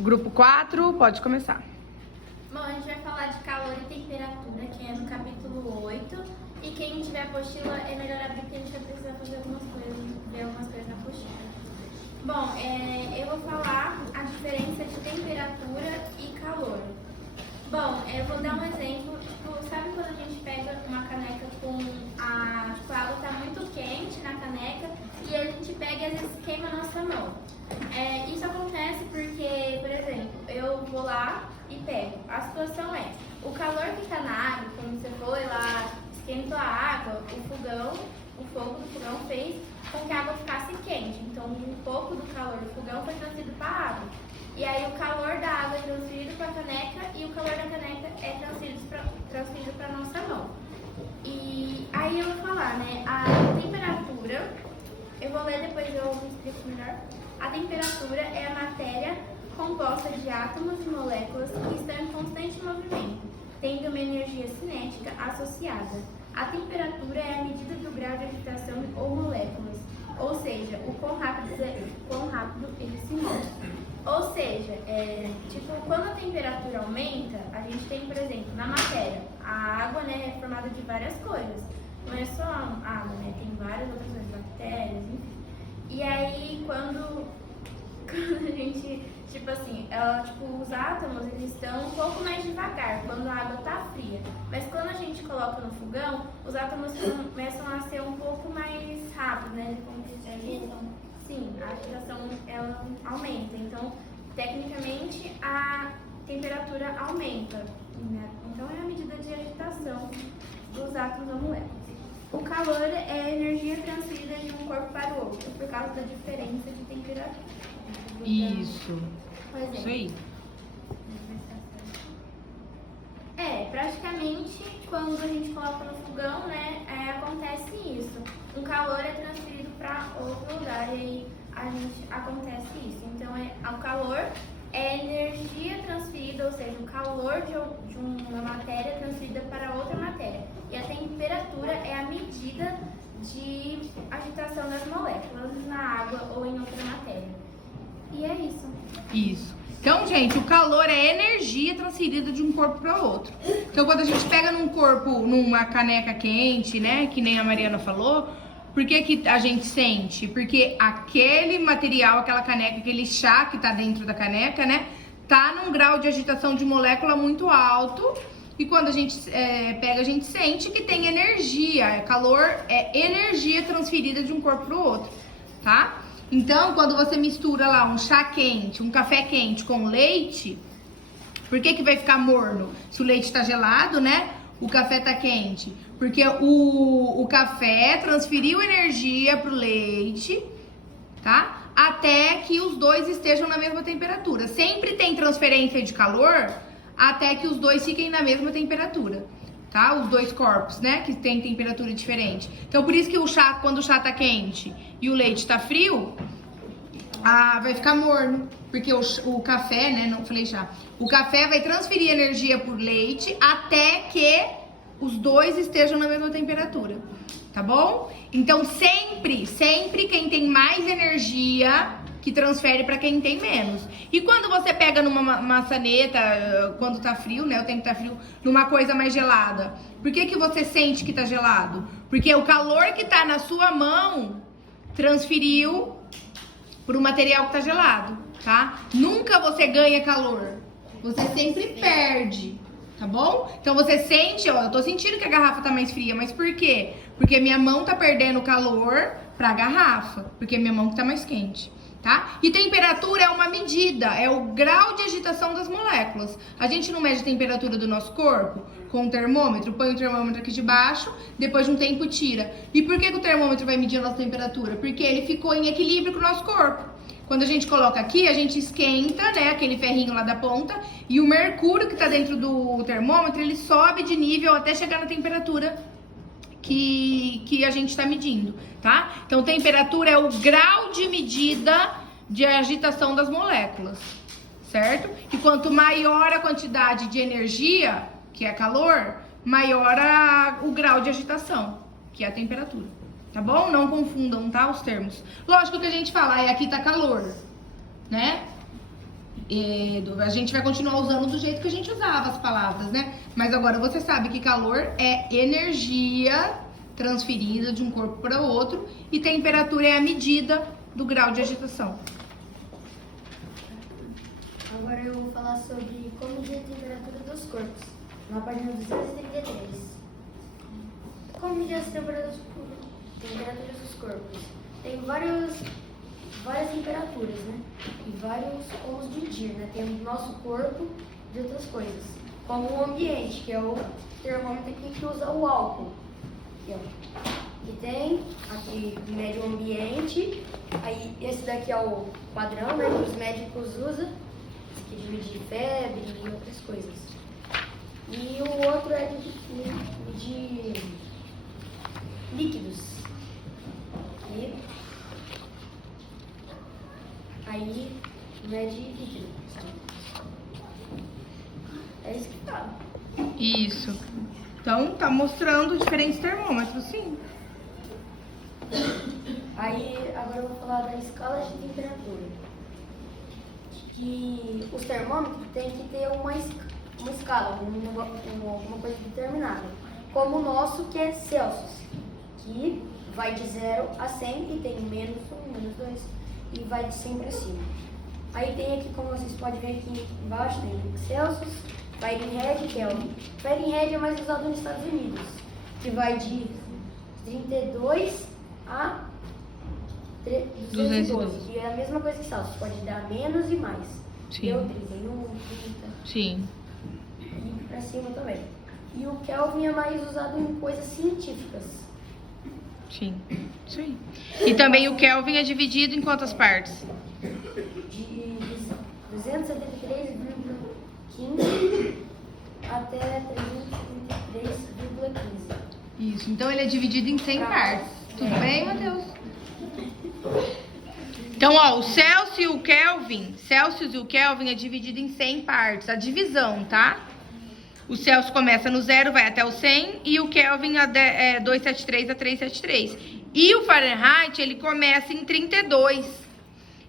Grupo 4, pode começar. Bom, a gente vai falar de calor e temperatura, que é no capítulo 8. E quem tiver apostila é melhor abrir, porque a gente vai precisar fazer algumas coisas, ver algumas coisas na apostila. Bom, eu vou falar a diferença de temperatura e calor. Bom, eu vou dar um exemplo. Sabe quando a gente pega uma caneca com a água tá muito quente na caneca e a gente pega e às vezes queima a nossa mão. Isso acontece porque, por exemplo, eu vou lá e pego. A situação é, o calor que está na água, quando você foi lá, esquentou a água, o fogo do fogão fez com que a água ficasse quente. Então, um pouco do calor do fogão foi transferido para a água. E aí o calor da água é transferido para a caneca e o calor da caneca é transferido para a nossa mão. E aí eu vou falar, né, a temperatura, eu vou ler depois eu explico melhor. A temperatura é a matéria composta de átomos e moléculas que estão em constante movimento, tendo uma energia cinética associada. A temperatura é a medida do grau de agitação ou moléculas, ou seja, o quão rápido ele se move. Ou seja, quando a temperatura aumenta, a gente tem, por exemplo, na matéria, a água, né, é formada de várias coisas. Não é só água, né, tem várias outras coisas, bactérias, enfim. E aí, quando a gente, os átomos, eles estão um pouco mais devagar quando a água está fria. Mas quando a gente coloca no fogão, os átomos começam a ser um pouco mais rápidos, né? Sim, a agitação ela aumenta. Então, tecnicamente, a temperatura aumenta. Né? Então, é a medida de agitação dos átomos ou moléculas. O calor é a energia transferida de um corpo para o outro, por causa da diferença de temperatura. Isso. Isso aí. Praticamente, quando a gente coloca no fogão, né, acontece isso. Um calor é transferido para outro lugar e aí acontece isso. Então, o calor é a energia transferida, ou seja, o calor de uma matéria transferida para outra matéria. E a temperatura é a medida de agitação das moléculas na água ou em outra matéria. E é isso. Isso. Então, gente, o calor é energia transferida de um corpo para o outro. Então, quando a gente pega num corpo, numa caneca quente, né, que nem a Mariana falou, por que a gente sente? Porque aquele material, aquela caneca, aquele chá que tá dentro da caneca, né, tá num grau de agitação de molécula muito alto. E quando a gente pega, a gente sente que tem energia. Calor é energia transferida de um corpo para o outro, tá? Então, quando você mistura lá um chá quente, um café quente com leite, por que vai ficar morno? Se o leite está gelado, né? O café tá quente. Porque o café transferiu energia pro leite, tá? Até que os dois estejam na mesma temperatura. Sempre tem transferência de calor até que os dois fiquem na mesma temperatura, tá? Os dois corpos, né? Que tem temperatura diferente. Então, por isso que quando o chá tá quente e o leite tá frio, vai ficar morno. Porque o café, né? Não falei chá. O café vai transferir energia pro leite até que os dois estejam na mesma temperatura, tá bom? Então, sempre quem tem mais energia que transfere para quem tem menos. E quando você pega numa maçaneta, quando tá frio, né? O tempo tá frio, numa coisa mais gelada. Por que você sente que tá gelado? Porque o calor que tá na sua mão transferiu pro material que tá gelado, tá? Nunca você ganha calor. Você sempre perde, tá bom? Então você sente, ó, eu tô sentindo que a garrafa tá mais fria, mas por quê? Porque minha mão tá perdendo calor pra garrafa, porque minha mão que tá mais quente. Tá? E temperatura é uma medida, é o grau de agitação das moléculas. A gente não mede a temperatura do nosso corpo com um termômetro, põe o termômetro aqui de baixo, depois de um tempo tira. E por que o termômetro vai medir a nossa temperatura? Porque ele ficou em equilíbrio com o nosso corpo. Quando a gente coloca aqui, a gente esquenta, né, aquele ferrinho lá da ponta, e o mercúrio que tá dentro do termômetro, ele sobe de nível até chegar na temperatura que a gente está medindo, tá? Então, temperatura é o grau de medida de agitação das moléculas, certo? E quanto maior a quantidade de energia, que é calor, maior o grau de agitação, que é a temperatura, tá bom? Não confundam, tá, os termos. Lógico que a gente fala, aqui tá calor, né? A gente vai continuar usando do jeito que a gente usava as palavras, né? Mas agora você sabe que calor é energia transferida de um corpo para outro e temperatura é a medida do grau de agitação. Agora eu vou falar sobre como medir a temperatura dos corpos, na página 233. Como medir as temperaturas dos corpos? Tem várias temperaturas, né? E vários como medir, né? Tem o nosso corpo e outras coisas. Como o ambiente, que é o termômetro que usa o álcool. Que tem, aqui mede o ambiente, aí esse daqui é o padrão, né, que os médicos usam, esse aqui de medir febre e outras coisas. E o outro é de medir líquidos. E aí mede líquido. É isso que fala. Isso. Então, tá mostrando diferentes termômetros, sim. Aí, agora eu vou falar da escala de temperatura. Que os termômetros têm que ter uma escala, alguma coisa determinada. Como o nosso, que é Celsius, que vai de 0 a 100 e tem menos 1, menos 2 e vai de 100 para cima. Aí tem aqui, como vocês podem ver aqui embaixo, tem Celsius, Fahrenheit e Kelvin. Fahrenheit é mais usado nos Estados Unidos, que vai de 32 a 212. E é a mesma coisa que Celsius, pode dar menos e mais. Sim. Deu 31, 30. Sim. E pra cima também. E o Kelvin é mais usado em coisas científicas. Sim. Isso aí. E também o Kelvin é dividido em quantas partes? De 273,15 até 373,15. Isso. Então ele é dividido em 100 partes. Tudo bem, Matheus? Então, ó, o Celsius e o Kelvin é dividido em 100 partes. A divisão, tá? O Celsius começa no 0, vai até o 100, e o Kelvin é 273 a 373. E o Fahrenheit, ele começa em 32.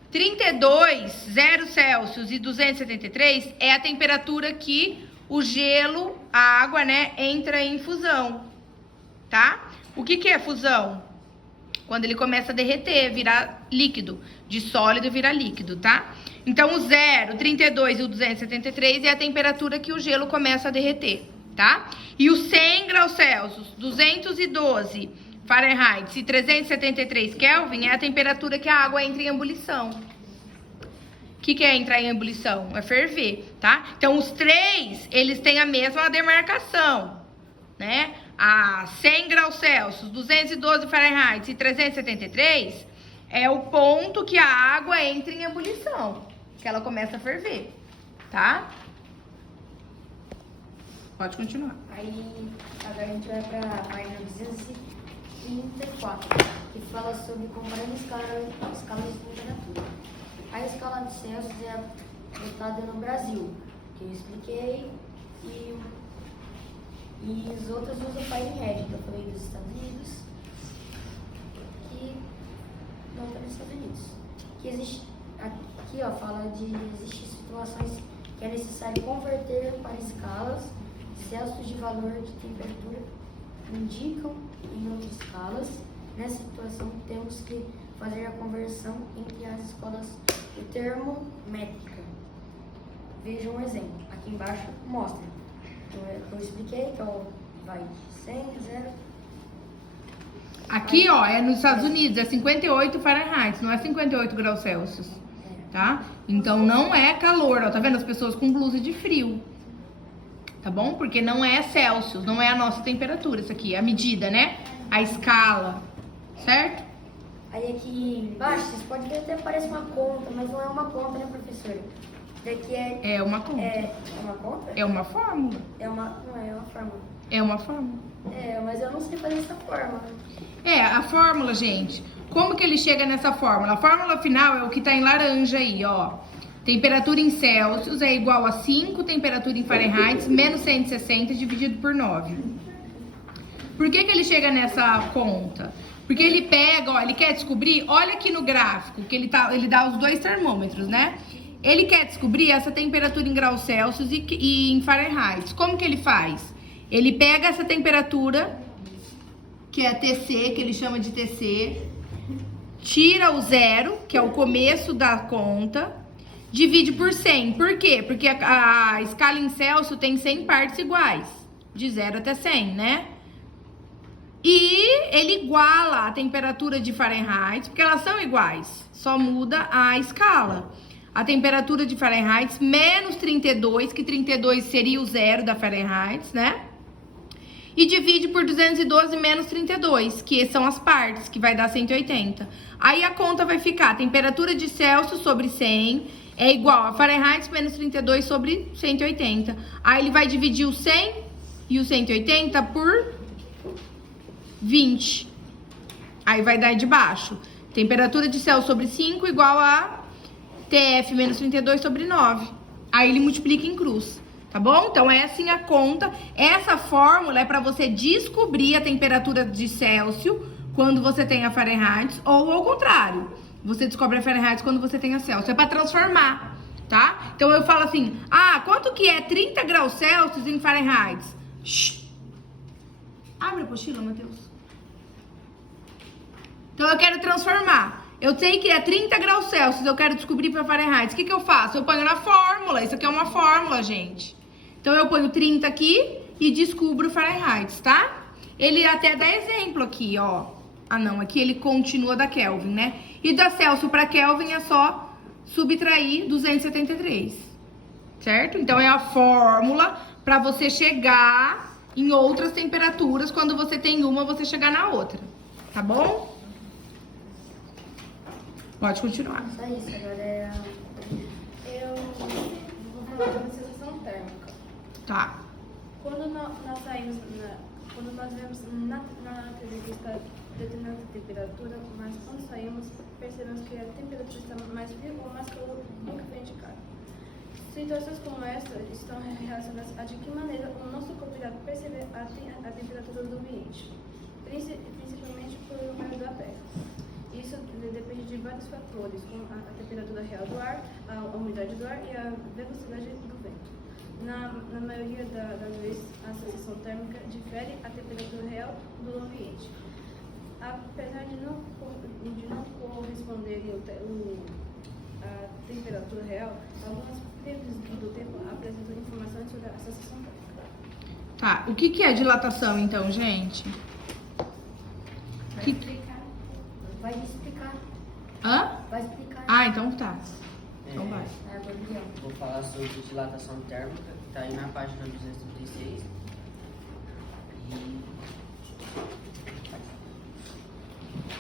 32, 0 Celsius e 273 é a temperatura que o gelo, a água, né, entra em fusão, tá? O que é fusão? Quando ele começa a derreter, virar líquido. De sólido virar líquido, tá? Então, o 0, 32 e o 273 é a temperatura que o gelo começa a derreter, tá? E os 100 graus Celsius, 212 Fahrenheit e 373 Kelvin é a temperatura que a água entra em ebulição. O que é entrar em ebulição? É ferver, tá? Então, os três, eles têm a mesma demarcação, né? A 100 graus Celsius, 212 Fahrenheit e 373 é o ponto que a água entra em ebulição, que ela começa a ferver, tá? Pode continuar. Aí, agora a gente vai para a página 234, que fala sobre comparando escalas de temperatura. A escala de Celsius é adotada no Brasil, que eu expliquei, e os outros usam Fahrenheit, que eu falei dos Estados Unidos, que não está nos Estados Unidos. Que existe, aqui ó, fala de existir situações que é necessário converter para escalas. Celsius de valor de temperatura indicam em outras escalas. Nessa situação, temos que fazer a conversão entre as escalas de termométrica. Veja um exemplo. Aqui embaixo mostra. Eu expliquei que vai de 100 a 0. Aqui, ó, é nos Estados Unidos, é 58 Fahrenheit, não é 58 graus Celsius, tá? Então, não é calor, ó, tá vendo? As pessoas com blusa de frio, tá bom? Porque não é Celsius, não é a nossa temperatura, isso aqui, é a medida, né? A escala, certo? Aí aqui embaixo, vocês podem ver até parece uma conta, mas não é uma conta, né, professora? Daqui É uma conta. É uma conta? É uma fórmula. Não é uma fórmula. É uma fórmula. Mas eu não sei fazer essa fórmula. A fórmula, gente. Como que ele chega nessa fórmula? A fórmula final é o que tá em laranja aí, ó. Temperatura em Celsius é igual a 5, temperatura em Fahrenheit, menos 160 dividido por 9. Por que ele chega nessa conta? Porque ele pega, ó, ele quer descobrir, olha aqui no gráfico, que ele dá os dois termômetros, né? Ele quer descobrir essa temperatura em graus Celsius e em Fahrenheit. Como que ele faz? Ele pega essa temperatura, que é TC, que ele chama de TC, tira o zero, que é o começo da conta, divide por 100. Por quê? Porque a escala em Celsius tem 100 partes iguais, de 0 até 100, né? E ele iguala a temperatura de Fahrenheit, porque elas são iguais, só muda a escala. A temperatura de Fahrenheit menos 32, que 32 seria o zero da Fahrenheit, né? E divide por 212 menos 32, que são as partes, que vai dar 180. Aí a conta vai ficar, a temperatura de Celsius sobre 100 é igual a Fahrenheit menos 32 sobre 180. Aí ele vai dividir o 100 e o 180 por 20. Aí vai dar de baixo. Temperatura de Celsius sobre 5 igual a TF menos 32 sobre 9. Aí ele multiplica em cruz. Tá bom? Então é assim a conta. Essa fórmula é para você descobrir a temperatura de Celsius quando você tem a Fahrenheit, ou ao contrário, você descobre a Fahrenheit quando você tem a Celsius. É para transformar, tá? Então eu falo assim, quanto que é 30 graus Celsius em Fahrenheit? Shhh. Abre a apostila, Matheus. Então eu quero transformar. Eu sei que é 30 graus Celsius, eu quero descobrir para Fahrenheit. O que eu faço? Eu ponho na fórmula. Isso aqui é uma fórmula, gente. Então eu ponho 30 aqui e descubro Fahrenheit, tá? Ele até dá exemplo aqui, ó. Não, aqui ele continua da Kelvin, né? E da Celsius para Kelvin é só subtrair 273, certo? Então é a fórmula para você chegar em outras temperaturas. Quando você tem uma, você chegar na outra, tá bom? Pode continuar. Só isso, agora eu vou falar da sensação térmica. Tá. Quando nós saímos, quando nós vemos na natureza está determinada temperatura, mas quando saímos percebemos que a temperatura está mais fria ou mais calor do que foi indicado. Situações como esta estão relacionadas a de que maneira o nosso corpo irá perceber a temperatura do ambiente, principalmente por o raio da Terra. Isso depende de vários fatores, como a temperatura real do ar, a umidade do ar e a velocidade do vento. Na maioria das vezes, a sensação térmica difere a temperatura real do ambiente. Apesar de não corresponderem a temperatura real, algumas previsões do tempo apresentam informações sobre a sensação térmica. Tá, o que é dilatação então, gente? vai explicar. Hã? Vai explicar. Então tá. Então vai. Vou falar sobre dilatação térmica, que está aí na página 236.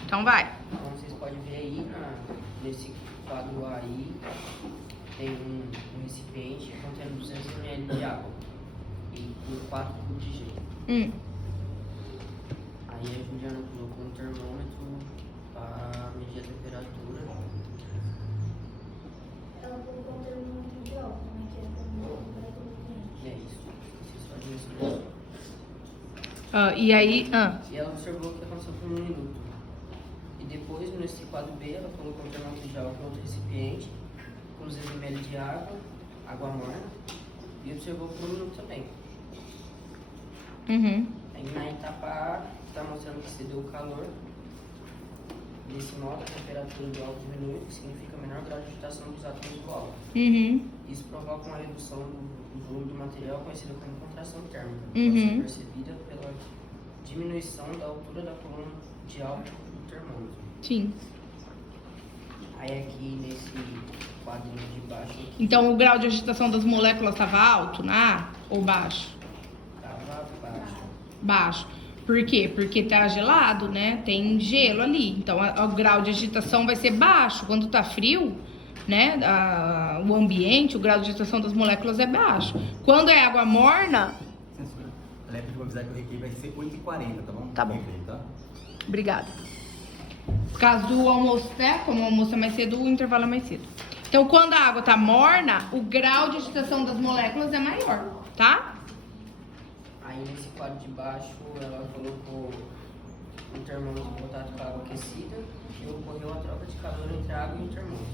Então vai. Como vocês podem ver aí, nesse quadro aí, tem um recipiente contendo 200 ml de água e 4 cubos de gelo. Aí a Juliana colocou um termômetro para medir a temperatura. Ela colocou um termômetro de álcool, né? Que é a temperatura quente. É isso. Vocês fazem isso. E aí. E ela observou o que aconteceu por 1 minuto. E depois, nesse quadro B, ela colocou um termômetro de álcool em outro recipiente, com 200 ml de água morna, e observou por 1 minuto também. Uhum. Aí na etapa A, está mostrando que cedeu o calor. Desse modo, a temperatura do álcool diminui, que significa menor grau de agitação dos átomos do álcool. Uhum. Isso provoca uma redução do volume do material, conhecida como contração térmica, Uhum. pode ser percebida pela diminuição da altura da coluna de álcool do termômetro. Sim. Aí aqui nesse quadrinho de baixo aqui, Então o grau de agitação das moléculas estava alto, né? Ou baixo? estava baixo. Baixo. Por quê? Porque tá gelado, né? Tem gelo ali. Então o grau de agitação vai ser baixo. Quando tá frio, né? O ambiente, o grau de agitação das moléculas é baixo. Quando é água morna. Lembra de avisar que o recreio vai ser 8h40, tá bom? Tá bom. Recreio, tá? Obrigada. Por causa do almoço, né? Como o almoço é mais cedo, o intervalo é mais cedo. Então, quando a água tá morna, o grau de agitação das moléculas é maior, tá? Aí nesse quadro de baixo ela colocou um termômetro em contato com a água aquecida e ocorreu a troca de calor entre a água e o termômetro.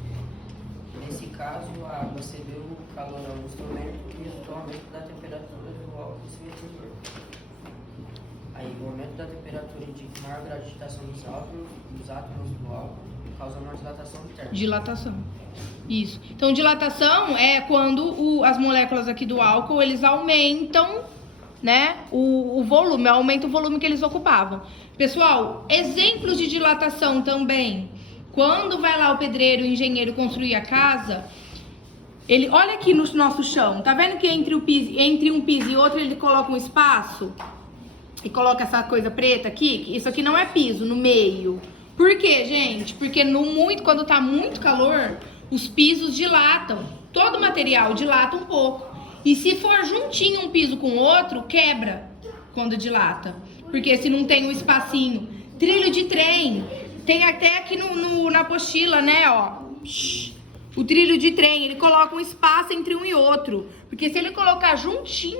Nesse caso, a água cedeu o calor ao instrumento e resultou no aumento da temperatura do álcool e seu retentor. Aí, o aumento da temperatura indica maior grau de agitação dos átomos do álcool, causando uma dilatação térmica. Dilatação. Isso. Então, dilatação é quando as moléculas aqui do álcool, eles aumentam, né, o volume, aumenta o volume que eles ocupavam. Pessoal, exemplos de dilatação também. Quando vai lá o pedreiro, o engenheiro construir a casa, ele olha aqui no nosso chão, tá vendo que entre um piso e outro ele coloca um espaço? E coloca essa coisa preta aqui? Isso aqui não é piso, no meio. Por quê, gente? Porque quando tá muito calor, os pisos dilatam. Todo material dilata um pouco. E se for juntinho um piso com o outro, quebra quando dilata. Porque se não tem um espacinho. Trilho de trem. Tem até aqui na apostila, né, ó. O trilho de trem, ele coloca um espaço entre um e outro. Porque se ele colocar juntinho,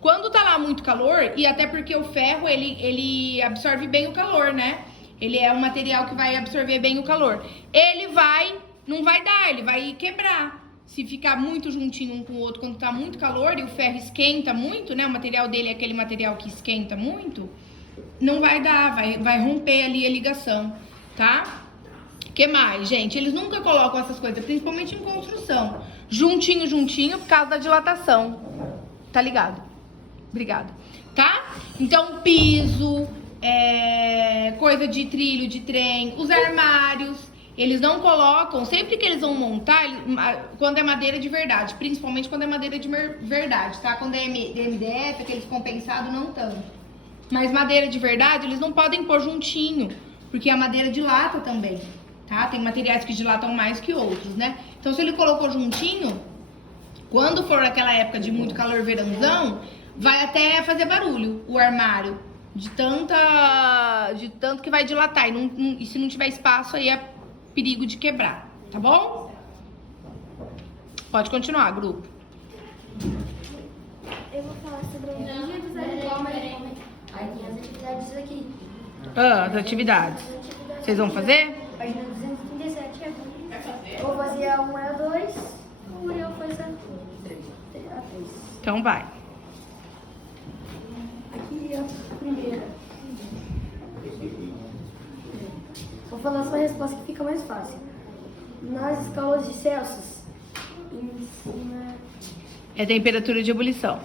quando tá lá muito calor, e até porque o ferro, ele absorve bem o calor, né? Ele é um material que vai absorver bem o calor. Não vai dar, ele vai quebrar. Se ficar muito juntinho um com o outro, quando tá muito calor e o ferro esquenta muito, né? O material dele é aquele material que esquenta muito, não vai dar, vai romper ali a ligação, tá? Que mais, gente? Eles nunca colocam essas coisas, principalmente em construção. Juntinho, por causa da dilatação. Tá ligado? Obrigada. Tá? Então, piso, coisa de trilho, de trem, os armários, eles não colocam, sempre que eles vão montar, quando é madeira de verdade, principalmente quando é madeira de verdade, tá? Quando é MDF, aqueles compensados, não tanto. Mas madeira de verdade, eles não podem pôr juntinho, porque a madeira dilata também, tá? Tem materiais que dilatam mais que outros, né? Então, se ele colocou juntinho, quando for aquela época de muito calor, verãozão, vai até fazer barulho o armário, de tanto que vai dilatar. E se não tiver espaço, aí é perigo de quebrar, tá bom? Pode continuar, grupo. Eu vou falar sobre a energia dos animais. Aí tem as atividades aqui. As atividades. Vocês vão fazer? Página 237. Eu vou fazer a 1 e a 2. O Uriel faz a 3. Então vai. Aqui é a primeira. Vou falar só a resposta que fica mais fácil. Nas escalas de Celsius, em cima... É temperatura de ebulição.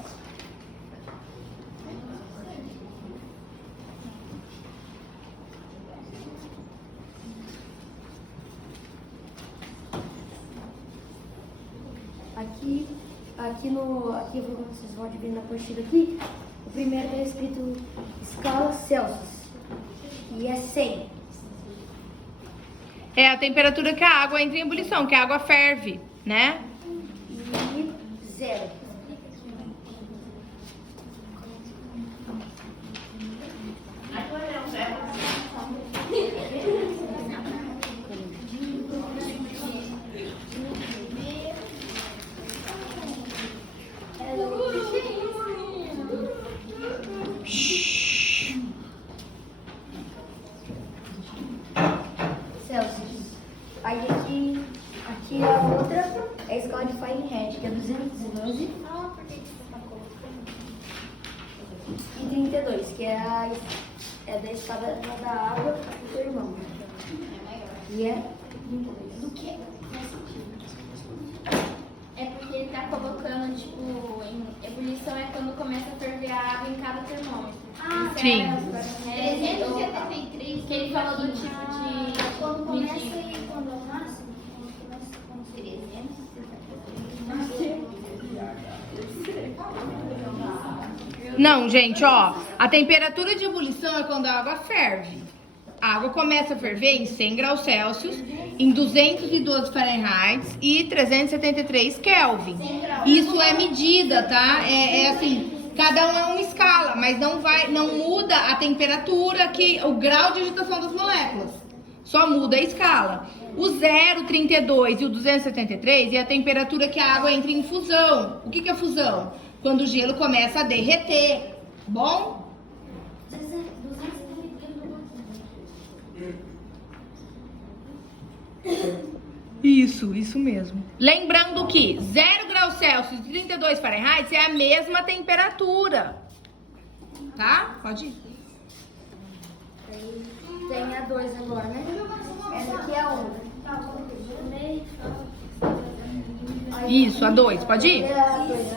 Aqui vocês podem ver na apostila aqui, o primeiro está escrito escala Celsius, e é 100. É a temperatura que a água entra em ebulição, que a água ferve, né? E 0. Celsius. Aí aqui a outra é a escala de Fahrenheit, que é 212. Por que você tá colocando? E 32, que é da escala da água do seu irmão. E é 32. Do que? É porque ele tá colocando, tipo, em ebulição é quando começa a ferver a água em cada termômetro. Sim. É 373, que ele falou do tipo de... Quando começa medida. e quando é o máximo? Quando seria 373. Não, gente, ó. A temperatura de ebulição é quando a água ferve. A água começa a ferver em 100 graus Celsius, em 212 Fahrenheit e 373 Kelvin. Isso é medida, tá? É assim, cada um é uma escala, mas não muda a temperatura, o grau de agitação das moléculas. Só muda a escala. O 0,32 e o 273 é a temperatura que a água entra em fusão. O que é fusão? Quando o gelo começa a derreter, bom? Isso mesmo. Lembrando que 0 graus Celsius e 32 Fahrenheit é a mesma temperatura. Tá? Pode ir. Tem a 2 agora, né? Essa aqui é a 1. Isso, a 2. Pode ir? A 2.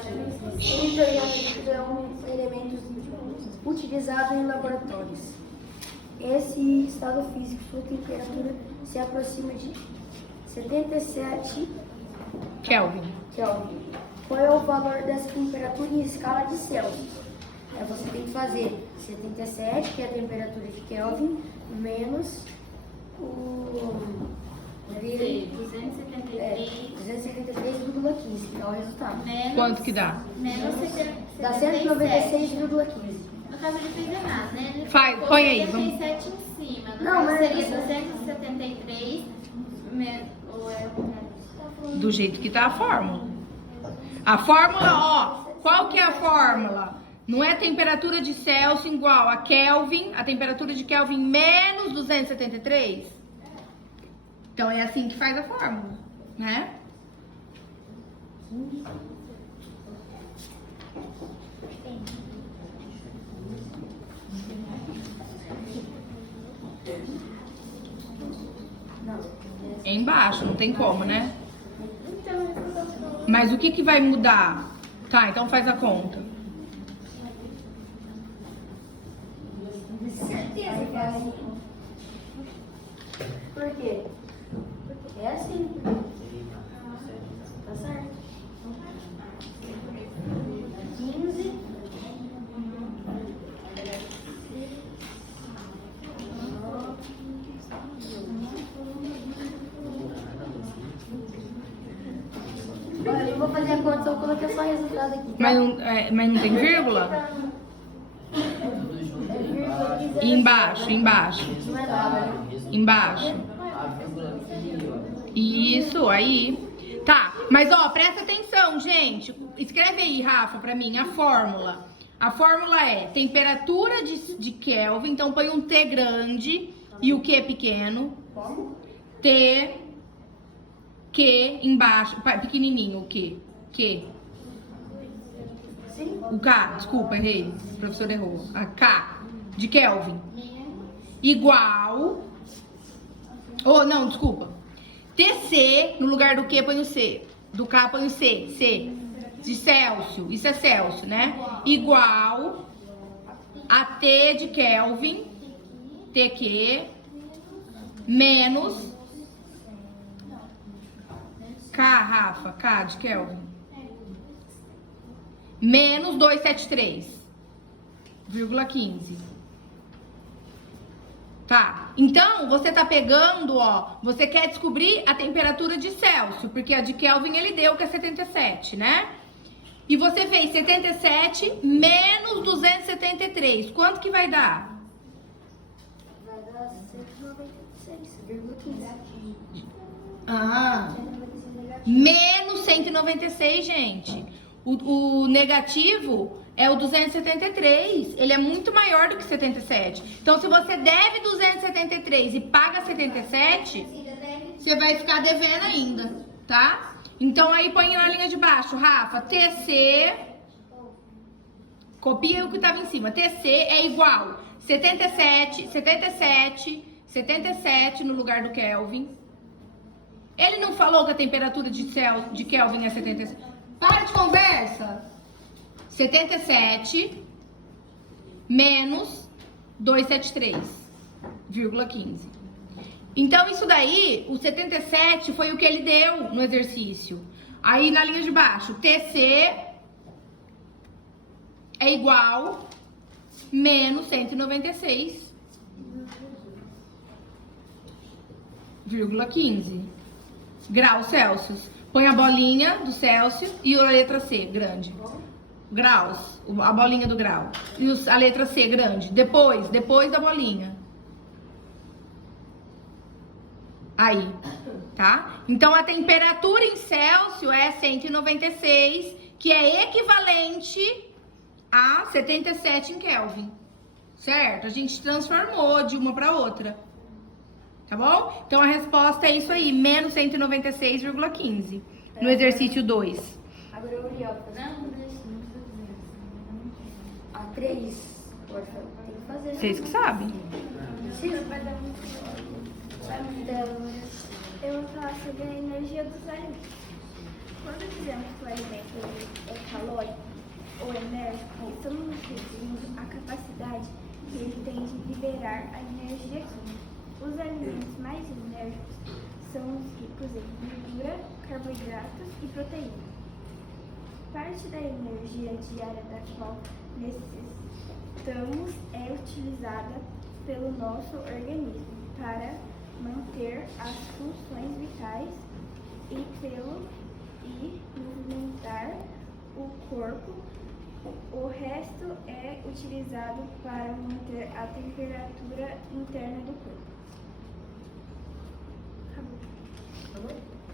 São elementos utilizados em laboratórios. Esse estado físico, sua temperatura se aproxima de 77 Kelvin. Kelvin. Qual é o valor dessa temperatura em escala de Celsius? Você tem que fazer 77, que é a temperatura de Kelvin, menos o 273,15, que é o resultado. Quanto que dá? Menos Dá 196,15. No caso, ele fez errado, né? Ele Põe colocou aí, 77 em cima. No Não, caso, mas- seria 273 ou é o contrário? Do jeito que tá a fórmula. A fórmula, ó, qual que é a fórmula? Não é temperatura de Celsius igual a Kelvin, a temperatura de Kelvin menos 273? Então é assim que faz a fórmula, né? É embaixo, não tem como, né? Mas o que que vai mudar? Tá, então faz a conta. Por quê? Porque é assim. Tá certo. 15. Olha, eu vou fazer a conta, só coloquei só o resultado aqui. Tá? Mas não tem vírgula? E embaixo, embaixo. Não é nada, né? Embaixo. A vírgula aqui, ó. Isso, aí. Tá, mas ó, presta atenção, gente. Escreve aí, Rafa, pra mim, a fórmula. A fórmula é temperatura de Kelvin, então põe um T grande e o Q pequeno. T, Q embaixo, pequenininho, o Q. Q. O K, desculpa, errei. O professor errou. A K de Kelvin. Igual. Oh, não, desculpa. TC, no lugar do Q põe o C. Do K põe o C. C. De Celsius. Isso é Celsius, né? Igual a T de Kelvin. TQ. Menos. K, Rafa. K de Kelvin. Menos 273,15. Tá, então você tá pegando, ó, você quer descobrir a temperatura de Celsius, porque a de Kelvin ele deu que é 77, né? E você fez 77 menos 273, quanto que vai dar? Vai dar 196,15. Ah, menos 196, gente. O negativo é o 273. Ele é muito maior do que 77. Então, se você deve 273 e paga 77, você vai ficar devendo ainda, tá? Então, aí põe na linha de baixo, Rafa. TC, copia o que estava em cima. TC é igual 77 no lugar do Kelvin. Ele não falou que a temperatura de Kelvin é 77. Para de conversa! 77 menos 273,15. Então, isso daí, o 77 foi o que ele deu no exercício. Aí, na linha de baixo, TC é igual menos 196,15 graus Celsius. Põe a bolinha do Celsius e a letra C, grande. Graus, a bolinha do grau. E a letra C, grande. Depois da bolinha. Aí, tá? Então, a temperatura em Celsius é 196, que é equivalente a 77 em Kelvin. Certo? A gente transformou de uma para outra. Tá bom? Então a resposta é isso aí, menos 196,15 no exercício 2. Agora eu olhei, ó. Não precisa fazer. A 3. Pode fazer. Tem que fazer. Vocês que sabem. Precisa. Eu vou falar sobre a energia dos alimentos. Quando dizemos que o alimento é calórico ou enérgico, estamos nos referindo à capacidade que ele tem de liberar a energia química. Os alimentos mais enérgicos são os ricos em gordura, carboidratos e proteína. Parte da energia diária da qual necessitamos é utilizada pelo nosso organismo para manter as funções vitais e movimentar o corpo. O resto é utilizado para manter a temperatura interna do corpo.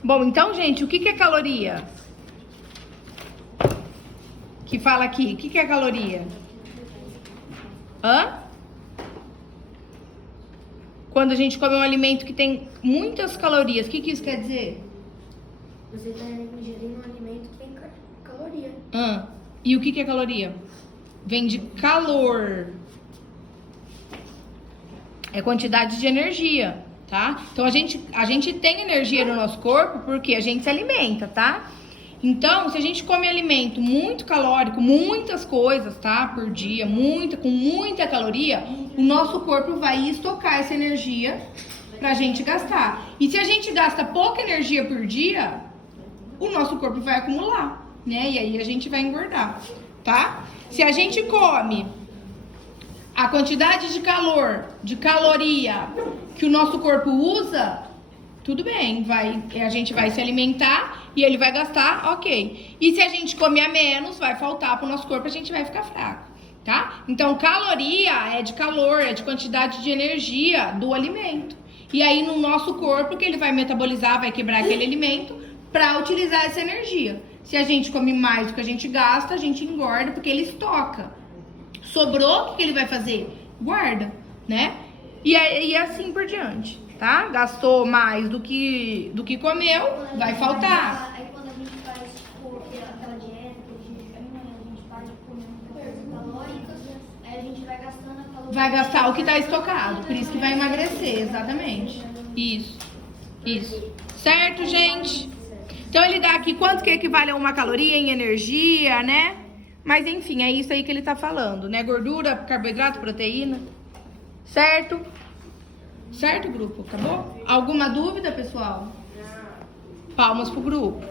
Bom, então, gente, o que é caloria? Que fala aqui, o que é caloria? Hã? Quando a gente come um alimento que tem muitas calorias, o que isso quer dizer? Você está ingerindo um alimento que tem caloria. E o que é caloria? Vem de calor. É quantidade de energia, tá? Então a gente tem energia no nosso corpo porque a gente se alimenta, tá? Então, se a gente come alimento muito calórico, muitas coisas, tá? Por dia, com muita caloria, o nosso corpo vai estocar essa energia pra gente gastar. E se a gente gasta pouca energia por dia, o nosso corpo vai acumular, né? E aí a gente vai engordar, tá? Se a gente come a quantidade de calor, de caloria que o nosso corpo usa, tudo bem, a gente vai se alimentar e ele vai gastar, ok. E se a gente comer menos, vai faltar pro nosso corpo, a gente vai ficar fraco, tá? Então, caloria é de calor, é de quantidade de energia do alimento. E aí, no nosso corpo, que ele vai metabolizar, vai quebrar aquele alimento para utilizar essa energia. Se a gente come mais do que a gente gasta, a gente engorda porque ele estoca. Sobrou, o que ele vai fazer? Guarda, né? E assim por diante, tá? Gastou mais do que comeu, vai faltar. Aí quando a gente faz, tipo, aquela dieta, a gente para de comer coisas calóricas, aí a gente vai gastando a caloria. Vai gastar o que tá estocado, por isso que vai emagrecer, exatamente. Isso. Certo, gente? Então ele dá aqui quanto que equivale a uma caloria em energia, né? Mas enfim, é isso aí que ele tá falando, né? Gordura, carboidrato, proteína. Certo? Certo, grupo? Acabou? Alguma dúvida, pessoal? Palmas pro grupo.